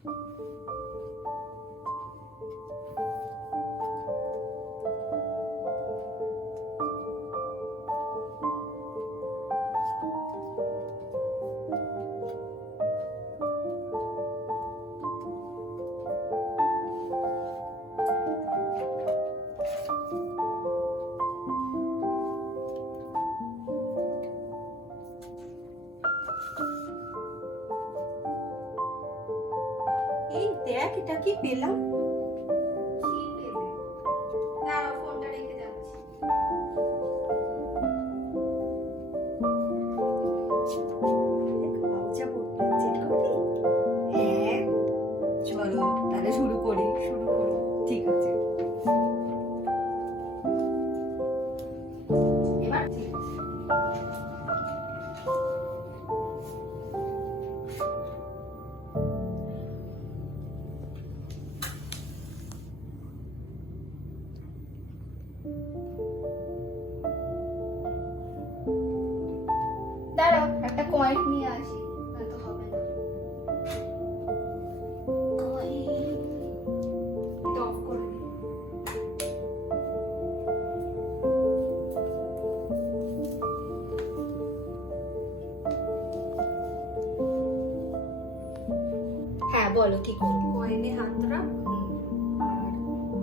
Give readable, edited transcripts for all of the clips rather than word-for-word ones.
এই দেখ, এটা কি পেলাম। ফোনটা রেখে যাচ্ছি। হ্যাঁ, চলো তাহলে শুরু করি। ঠিক আছে, এবার ঠিক আছে। দাঁড়াও, একটা কয়েন নিয়ে আসি, নয়তো হবে না। এটা অফ করে দিই। হ্যাঁ বলো, কি করবো? কয়েনে হাত রাখ আর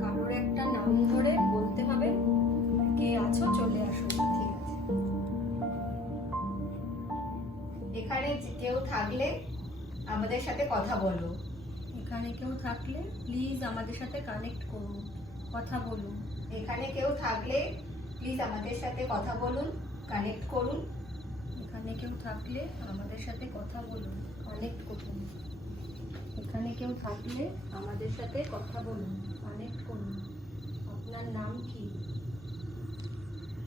কারোর একটা নাম ধরে বলতে হবে, কে আছো চলে আসো। ঠিক আছে। এখানে কেউ থাকলে আমাদের সাথে কথা বলো। এখানে কেউ থাকলে প্লিজ আমাদের সাথে কানেক্ট করুন, কথা বলুন। এখানে কেউ থাকলে প্লিজ আমাদের সাথে কথা বলুন, কানেক্ট করুন। এখানে কেউ থাকলে আমাদের সাথে কথা বলুন, কানেক্ট করুন। এখানে কেউ থাকলে আমাদের সাথে কথা বলুন, কানেক্ট করুন। আপনার নাম কি?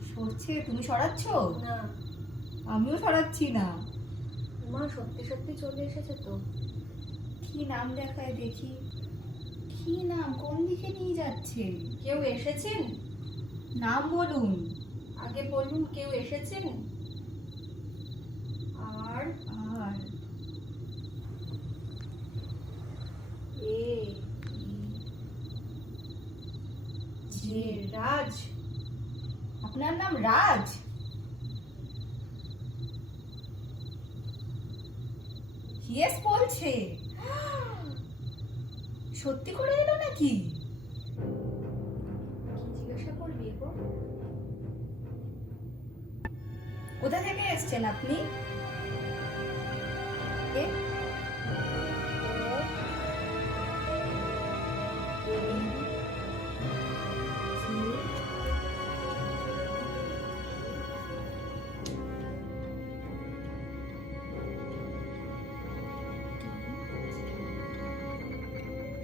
সরছে, তুমি সরাচ্ছ? না, আমিও সরাচ্ছি না। মা সত্যি সত্যি চলে এসেছে তো। কি নাম দেখায় দেখি। কি নাম, কোন দিকে নিয়ে যাচ্ছে? কেউ এসেছেন? নাম বলুন। আগে বলুন কেউ এসেছেন। আর আর এ যে রাজ। আপনার নাম রাজ? ইয়েস বলছে। সত্যি করে এলো নাকি? কি জিজ্ঞাসা করবি গো? কোথা থেকে এসেছেন আপনি? এ?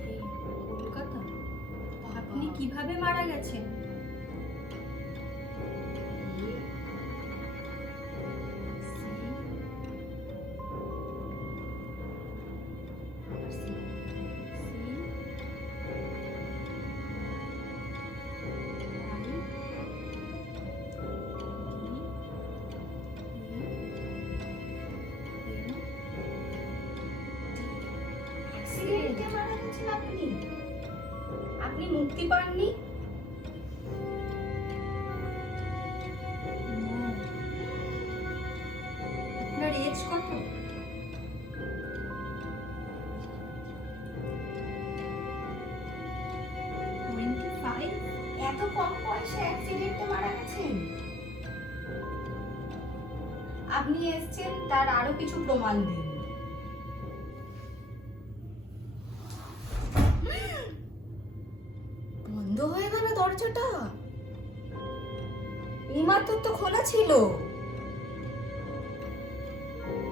এই কলকাতা। আপনি কিভাবে মারা গেছেন? অ্যাক্সিডেন্টে মারা গেছেন আপনি? আপনি মুক্তি পাননি? আপনার এজ কত? 25? এত কম বয়সে অ্যাক্সিডেন্টে মারা গেছেন? আপনি এসেছেন তার আরো কিছু প্রমাণ দিন। বন্ধ হয়ে গেল দরজাটা। এইমাত্র তো খোলা ছিল।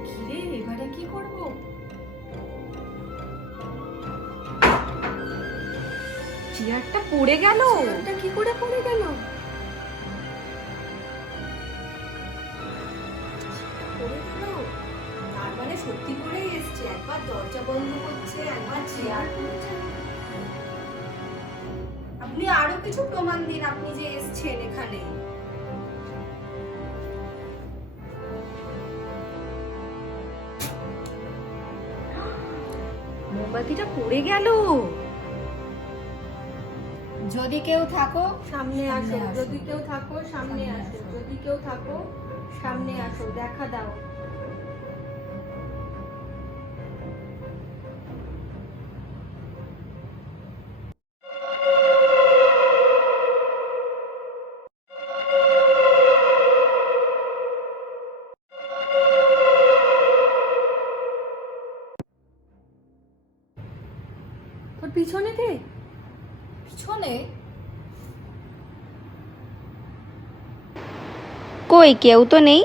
কিরে, এবারে কি করব? চেয়ারটা পড়ে গেল। চেয়ারটা কি করে পড়ে গেল? পড়ে গেল। তার মানে সত্যি করেই এসছে। একবার দরজা বন্ধ করছে, একবার চেয়ার পড়ছে। আপনি আরো কিছু প্রমাণ দিন, আপনি যে এসছেন এখানে। মোমবাতিটা পড়ে গেল। যদি কেউ থাকো সামনে আসো, আসো। যদি কেউ থাকো সামনে সামনে আসো, আসো। যদি কেউ থাকো সামনে আসো, দেখা দাও। তোর পিছনেতে পিছনে কই কেউ তো নেই।